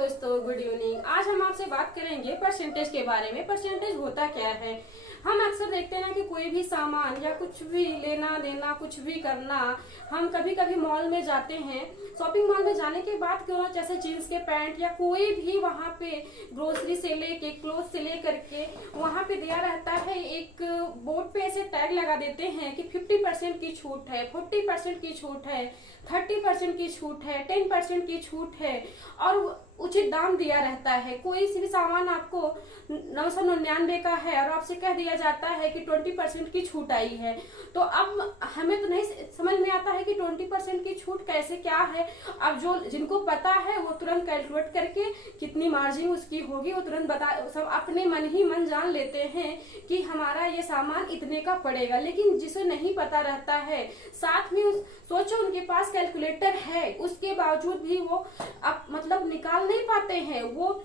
दोस्तों, good evening. आज हम आपसे बात करेंगे परसेंटेज के बारे में। परसेंटेज होता क्या है? हम अक्सर देखते हैं ना कि कोई भी सामान या कुछ भी लेना देना, कुछ भी करना, हम कभी कभी मॉल में जाते हैं। शॉपिंग मॉल में जाने के बाद क्यों ना, जैसे जीन्स के पैंट या कोई भी वहाँ पे ग्रोसरी से लेके क्लोथ से लेकर के वहाँ पे दिया रहता है, एक बोर्ड पे ऐसे टैग लगा देते हैं कि 50% की छूट है, 40% की छूट है, 30% की छूट है, 10% की छूट है और उचित दाम दिया रहता है। कोई सी भी सामान आपको 999 का है और आपसे कह दिया जाता है कि 20% की छूट आई है। तो अब हमें तो नहीं समझ में आता है कि 20% की छूट कैसे, क्या है। अब जो जिनको पता है वो तुरंत कैलकुलेट करके कितनी मार्जिन उसकी होगी वो तुरंत बता, सब अपने मन ही मन जान लेते हैं कि हमारा ये सामान इतने का पड़ेगा। लेकिन जिसे नहीं पता रहता है, साथ में सोचो उनके पास कैलकुलेटर है, उसके बावजूद भी वो अब मतलब निकाल नहीं पाते हैं। वो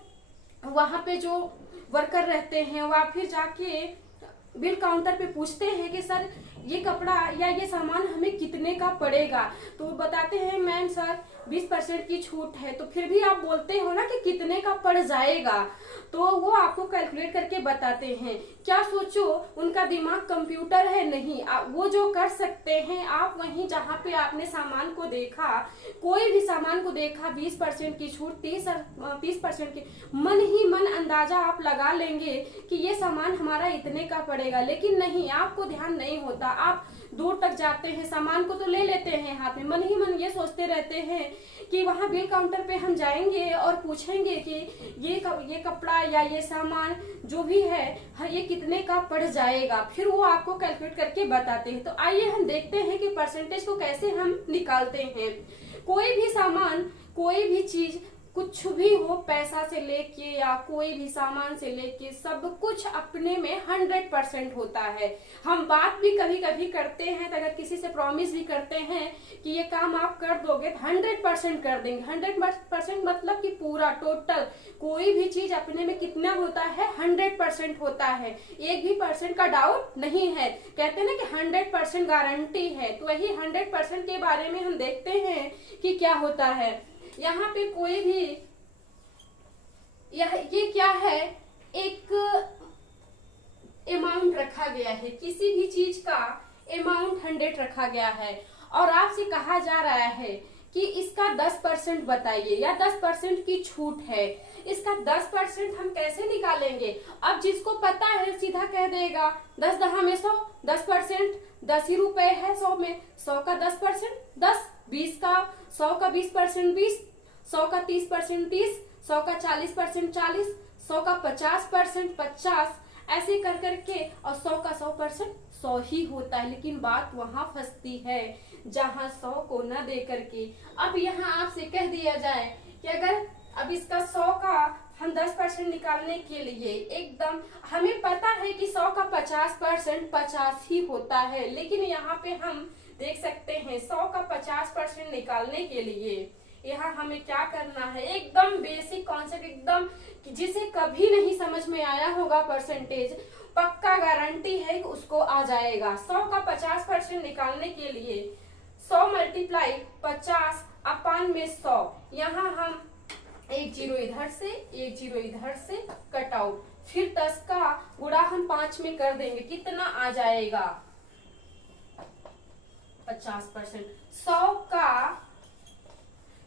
वहां पे जो वर्कर रहते हैं वह फिर जाके बिल काउंटर पे पूछते हैं कि सर ये कपड़ा या ये सामान हमें कितने का पड़ेगा। तो बताते हैं मैम सर 20% की छूट है। तो फिर भी आप बोलते हो ना कि कितने का पड़ जाएगा, तो वो आपको कैलकुलेट करके बताते हैं। क्या सोचो, उनका दिमाग कंप्यूटर है? नहीं। वो जो कर सकते हैं, आप वहीं जहाँ पे आपने सामान को देखा, कोई भी सामान को देखा 20% की छूट, 30% की, मन ही मन अंदाजा आप लगा लेंगे कि ये सामान हमारा इतने का पड़ेगा। लेकिन नहीं, आपको ध्यान नहीं होता। आप दूर तक जाते हैं, सामान को तो ले लेते हैं हाथ में, मन ही मन ये सोचते रहते हैं कि वहां बिल काउंटर पे हम जाएंगे और पूछेंगे कि ये कपड़ा या ये सामान जो भी है ये कितने का पड़ जाएगा। फिर वो आपको कैलकुलेट करके बताते हैं। तो आइए हम देखते हैं कि परसेंटेज को कैसे हम निकालते हैं। कोई भी सामान, कोई भी चीज, कुछ भी हो, पैसा से लेके या कोई भी सामान से लेके सब कुछ अपने में 100% होता है। हम बात भी कभी कभी करते हैं, तो अगर किसी से प्रॉमिस भी करते हैं कि ये काम आप कर दोगे तो 100% कर देंगे। 100% मतलब कि पूरा टोटल कोई भी चीज अपने में कितना होता है, 100% होता है। एक भी परसेंट का डाउट नहीं है। कहते हैं ना कि 100% गारंटी है। तो वही 100% के बारे में हम देखते हैं कि क्या होता है। यहाँ पे कोई भी ये क्या है, एक अमाउंट रखा गया है, किसी भी चीज का अमाउंट 100 रखा गया है और आपसे कहा जा रहा है कि इसका 10% बताइए या 10% की छूट है। इसका 10% हम कैसे निकालेंगे? अब जिसको पता है सीधा कह देगा 10 दहा में 100, 10%, 10 ही रुपए है 100 में। 100 का 10% 10, 20 का 100 का 20% 20, 100 का 30% 30, 100 का 40% 40, 100 का 50% 50, ऐसे कर करके, और 100 का 100% 100 ही होता है। लेकिन बात वहां फंसती है जहां 100 को न दे करके अब यहाँ आपसे कह दिया जाए कि अगर अब इसका 100 का हम 10% निकालने के लिए एकदम हमें पता है कि 100 का 50% 50 ही होता है। लेकिन यहाँ पे हम देख सकते हैं 100 का 50% निकालने के लिए यहाँ हमें क्या करना है, एकदम बेसिक कॉन्सेप्ट, एकदम जिसे कभी नहीं समझ में आया होगा परसेंटेज, पक्का गारंटी है कि उसको आ जाएगा। 100 का 50% निकालने के लिए 100 मल्टीप्लाई 50 अपान में 100, यहाँ हम एक जीरो इधर से एक जीरो इधर से कट आउट, फिर 10 का गुणा हम 5 में कर देंगे, कितना आ जाएगा 50%। 100 का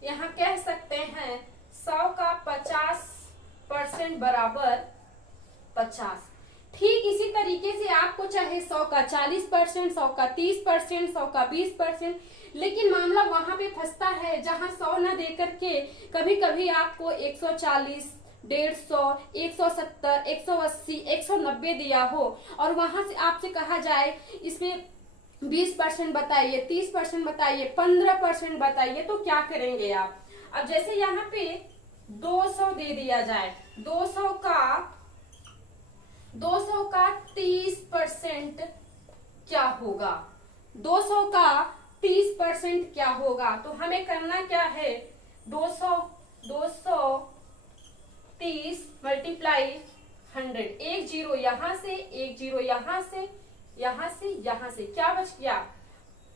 यहाँ कह सकते हैं 100 का 50% बराबर 50। ठीक इसी तरीके से आपको चाहे 100 का 40%, 100 का 30%, 100 का 20%, लेकिन मामला वहां पे फंसता है जहां 100 न दे करके कभी कभी आपको 140, 150, 170, 180, 190 दिया हो और वहां से आपसे कहा जाए इसमें 20% बताइए, 30% बताइए, 15% बताइए, तो क्या करेंगे आप? अब जैसे यहाँ पे 200 दे दिया जाए, 200 का 30% क्या होगा? 200 का 30% क्या होगा? तो हमें करना क्या है, 230 मल्टीप्लाई 100, एक जीरो यहाँ से, एक जीरो यहाँ से, यहाँ से, यहाँ से, क्या बच गया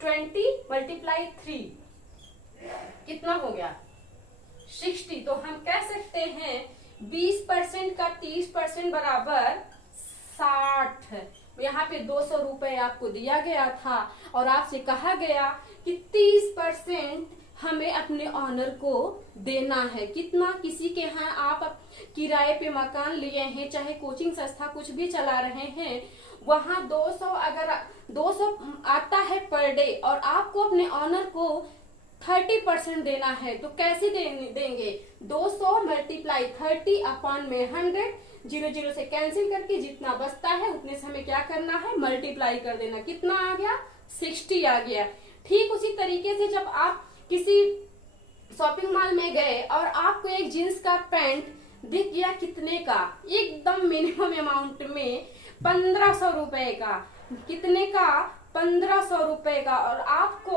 20 मल्टीप्लाई 3, कितना हो गया 60। तो हम कह सकते हैं 20% का 30% बराबर 60। यहाँ पे 200 रुपए आपको दिया गया था और आपसे कहा गया कि 30% हमें अपने ऑनर को देना है। कितना? किसी के यहाँ आप किराए पे मकान लिए हैं, चाहे कोचिंग संस्था कुछ भी चला रहे हैं, वहां 200 अगर 200 आता है पर डे और आपको अपने ऑनर को 30% देना है, तो कैसे देंगे? 200 मल्टीप्लाई 30 अपॉन में 100, 0 से कैंसिल करके जितना बचता है उतने से हमें क्या करना है? मल्टीप्लाई कर देना। कितना आ गया? 60 आ गया। ठीक उसी तरीके से जब आप किसी शॉपिंग मॉल में गए और आपको एक जींस का पैंट दिख गया, कितने का? एकदम मिनिमम अमाउंट में 1500 रुपए का। कितने का? 1500 रुपए का। और आपको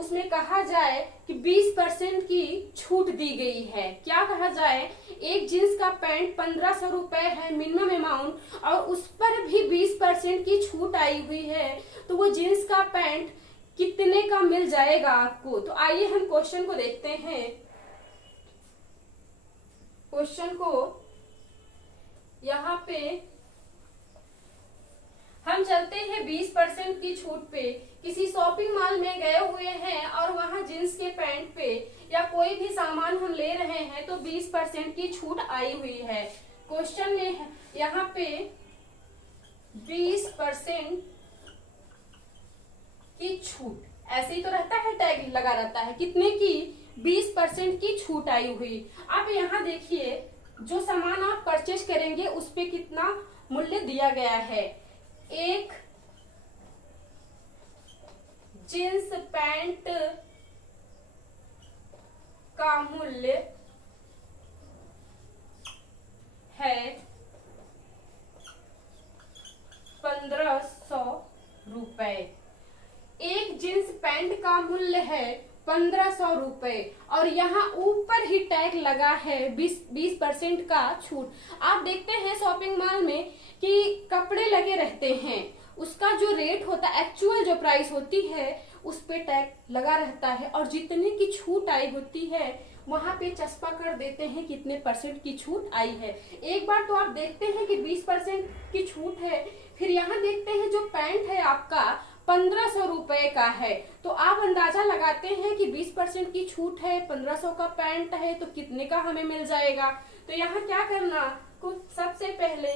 उसमें कहा जाए कि 20% की छूट दी गई है। क्या कहा जाए? एक जींस का पैंट 1500 रुपए है मिनिमम अमाउंट और उस पर भी 20% की छूट आई हुई है, तो वो जींस का पैंट कितने का मिल जाएगा आपको? तो आइए हम क्वेश्चन को देखते हैं। क्वेश्चन को यहाँ पे हम चलते हैं 20% की छूट पे। किसी शॉपिंग मॉल में गए हुए हैं और वहां जींस के पैंट पे या कोई भी सामान हम ले रहे हैं तो 20% की छूट आई हुई है। क्वेश्चन में यहाँ पे 20% की छूट, ऐसे ही तो रहता है, टैग लगा रहता है। कितने की? 20% की छूट आई हुई। अब यहाँ देखिए, जो सामान आप परचेज करेंगे उस पे कितना मूल्य दिया गया है। एक जींस पैंट का मूल्य है 1500 रुपए। एक जींस पैंट का मूल्य है 1500 रुपए और यहाँ ऊपर ही टैग लगा है 20% का छूट। आप देखते हैं शॉपिंग मॉल में कि कपड़े लगे रहते हैं, उसका जो रेट होता है, एक्चुअल जो प्राइस होती है, उस पे टैग लगा रहता है और जितने की छूट आई होती है वहां पे चस्पा कर देते हैं कितने परसेंट की छूट आई है। एक बार तो आप देखते हैं कि 20% की छूट है, फिर यहाँ देखते हैं जो पैंट है आपका 1500 रुपए का है, तो आप अंदाजा लगाते हैं कि 20% की छूट है, 1500 का पैंट है, तो कितने का हमें मिल जाएगा। तो यहाँ क्या करना, कुछ सबसे पहले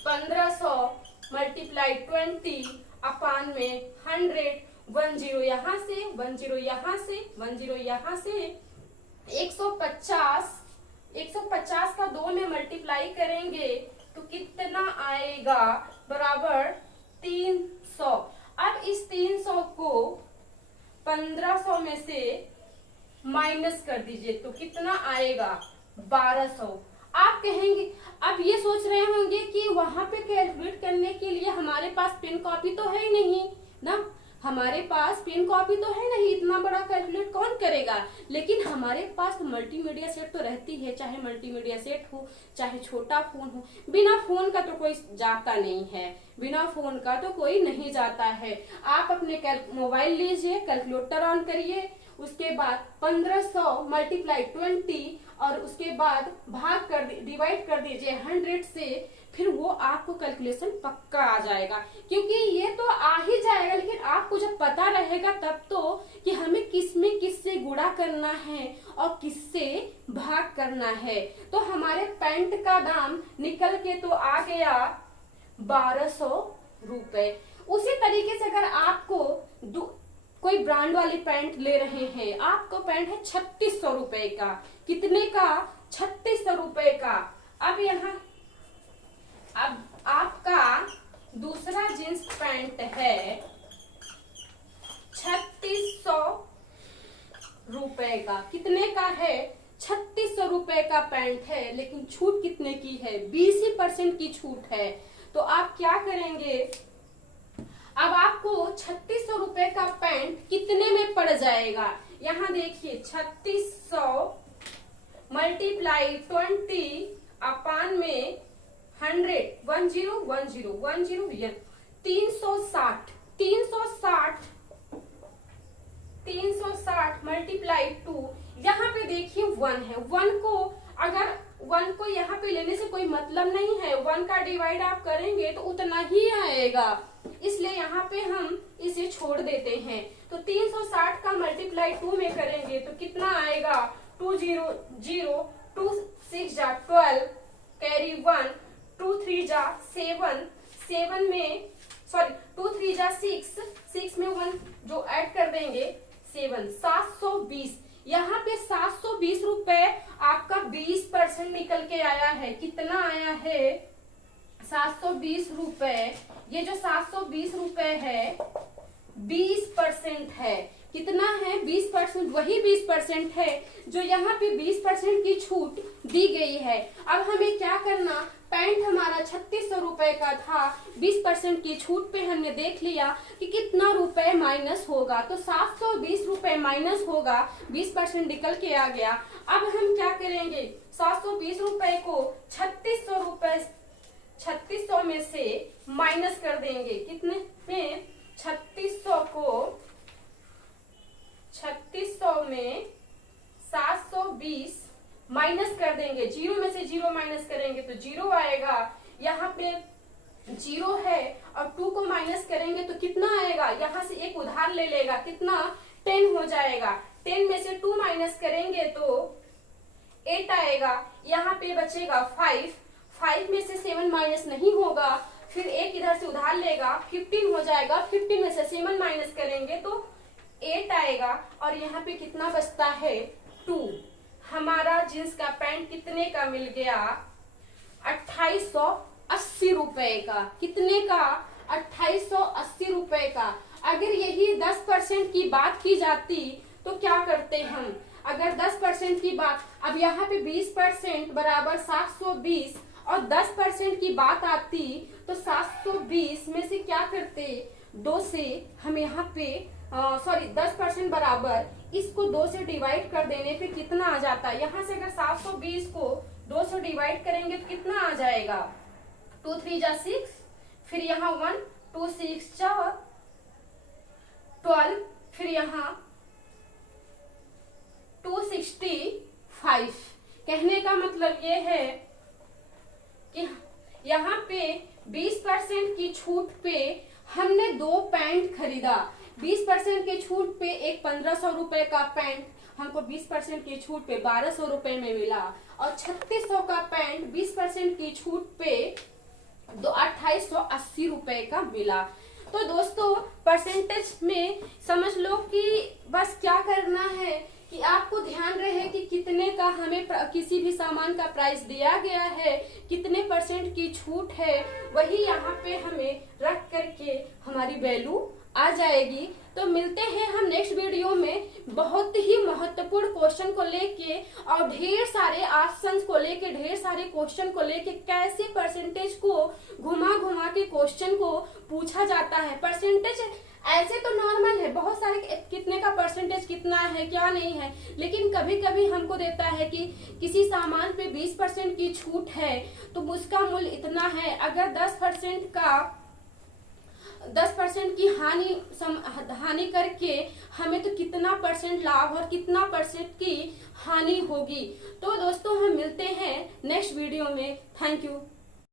1500 मल्टीप्लाई 20 अपान में 100, 10 यहाँ से 10 यहाँ से 10 यहाँ से 150 का 2 में मल्टीप्लाई करेंगे तो कितना आएगा? बराबर 300। अब इस 300 को 1500 में से माइनस कर दीजिए तो कितना आएगा? 1200। आप कहेंगे, अब ये सोच रहे होंगे कि वहां पे कैलकुलेट करने के लिए हमारे पास पेन कॉपी तो है ही नहीं ना, हमारे पास पेन कॉपी तो है नहीं, इतना बड़ा कैलकुलेट कौन करेगा। लेकिन हमारे पास तो मल्टीमीडिया सेट तो रहती है, चाहे मल्टीमीडिया सेट हो चाहे छोटा फोन हो। बिना फोन का तो कोई जाता नहीं है, बिना फोन का तो कोई नहीं जाता है। आप अपने मोबाइल लीजिए, कैलकुलेटर ऑन करिए, उसके बाद 1500 मल्टीप्लाई 20 और उसके बाद भाग कर डिवाइड कर दीजिए 100 से, फिर वो आपको कैलकुलेशन पक्का आ जाएगा। क्योंकि ये तो आ ही जाएगा, लेकिन आपको जब पता रहेगा तब तो कि हमें किसमें किससे गुणा करना है और किससे भाग करना है। तो हमारे पैंट का दाम निकल के तो आ गया 1200 रुपए। उसी तरीके से अगर आपको कोई ब्रांड वाली पैंट ले रहे हैं, आपको पैंट है 3600 रुपए का। कितने का? 3600 रुपए का। अब यहाँ अब आपका दूसरा जींस पैंट है 3600 रुपए का। कितने का है? 3600 रुपए का पैंट है, लेकिन छूट कितने की है? 20% की छूट है। तो आप क्या करेंगे, अब आपको 3600 रुपए का पैंट कितने में पड़ जाएगा? यहाँ देखिए 3600 मल्टीप्लाई 20 अपान में 100, 10 360 मल्टीप्लाई 2, यहाँ पे देखिए 1 है, 1 को अगर 1 को यहाँ पे लेने से कोई मतलब नहीं है, 1 का डिवाइड आप करेंगे तो उतना ही आएगा, इसलिए यहाँ पे हम इसे छोड़ देते हैं। तो 360 का मल्टीप्लाई 2 में करेंगे तो कितना आएगा, 2 0 0, 2 6 जा 12, कैरी 1, 2 3 जा 7, 7 में सॉरी 2 3 जा 6, 6 में 1 जो ऐड कर देंगे 7, 720। यहाँ पे 720 रुपए आपका 20% निकल के आया है। कितना आया है, 720 रुपए। ये जो 720 रुपए है 20% है। कितना है, 20%। वही 20% है जो यहाँ पे 20% की छूट दी गई है। अब हमें क्या करना, पैंट हमारा 3600 रुपए का था, 20% की छूट पे हमने देख लिया कि कितना रुपए माइनस होगा, तो 720 रुपए माइनस होगा, 20% निकल के आ गया। अब हम क्या करेंगे, 720 रुपए को 3600 में से माइनस कर देंगे। कितने में, 3600 में 720 माइनस कर देंगे, 0 में से 0 माइनस करेंगे तो 0 आएगा। यहाँ पे 0 है और 2 को माइनस करेंगे तो कितना आएगा, यहाँ से एक उधार ले लेगा, कितना, 10 हो जाएगा। 10 में से 2 माइनस करेंगे तो 8 आएगा। यहाँ पे बचेगा 5, 5 में से 7 माइनस नहीं होगा, फिर एक इधर से उधार लेगा, 15 हो जाएगा। 15 में से 7 माइनस करेंगे तो 8 आएगा और यहाँ पे कितना बचता है, 2। हमारा जींस का पैंट कितने का मिल गया, 2880 रुपए का। कितने का, 2880 रुपए का। अगर यही 10% की बात की जाती तो क्या करते हम, अगर 10% की बात, अब यहाँ पे 20% बराबर 720 और 10% की बात आती तो 720 में से क्या करते, 2 से हम यहाँ पे 10% बराबर इसको 2 से डिवाइड कर देने पे कितना आ जाता है। यहाँ से अगर 720 को 2 से डिवाइड करेंगे तो कितना आ जाएगा, 2 3 जा 6, फिर यहाँ 1, 2 6 जा 12, फिर यहाँ 265। कहने का मतलब ये है कि यहाँ पे 20% की छूट पे हमने 2 पैंट खरीदा। 20% की छूट पे एक 1500 रुपए का पैंट हमको 20% की छूट पे 1200 रुपए में मिला और 3600 का पैंट 20% की छूट पे 2880 रुपए का मिला। तो दोस्तों परसेंटेज में समझ लो कि बस क्या करना है कि आपको ध्यान रहे कि कितने का हमें किसी भी सामान का प्राइस दिया गया है, कितने % की छूट है, वही यहाँ पे हमें रख करके हमारी वैल्यू आ जाएगी। तो मिलते हैं हम नेक्स्ट वीडियो में बहुत ही महत्वपूर्ण क्वेश्चन को लेके और ढेर सारे ऑप्शंस को लेके, ढेर सारे क्वेश्चन को लेके, कैसे परसेंटेज को घुमा घुमा के क्वेश्चन को पूछा जाता है। परसेंटेज ऐसे तो नॉर्मल है, बहुत सारे कितने का परसेंटेज कितना है क्या नहीं है, लेकिन कभी कभी हमको देता है कि किसी सामान पे 20% की छूट है तो उसका मूल्य इतना है। अगर 10% की हानि करके हमें तो कितना % लाभ और कितना % की हानि होगी। तो दोस्तों हम मिलते हैं नेक्स्ट वीडियो में। Thank you.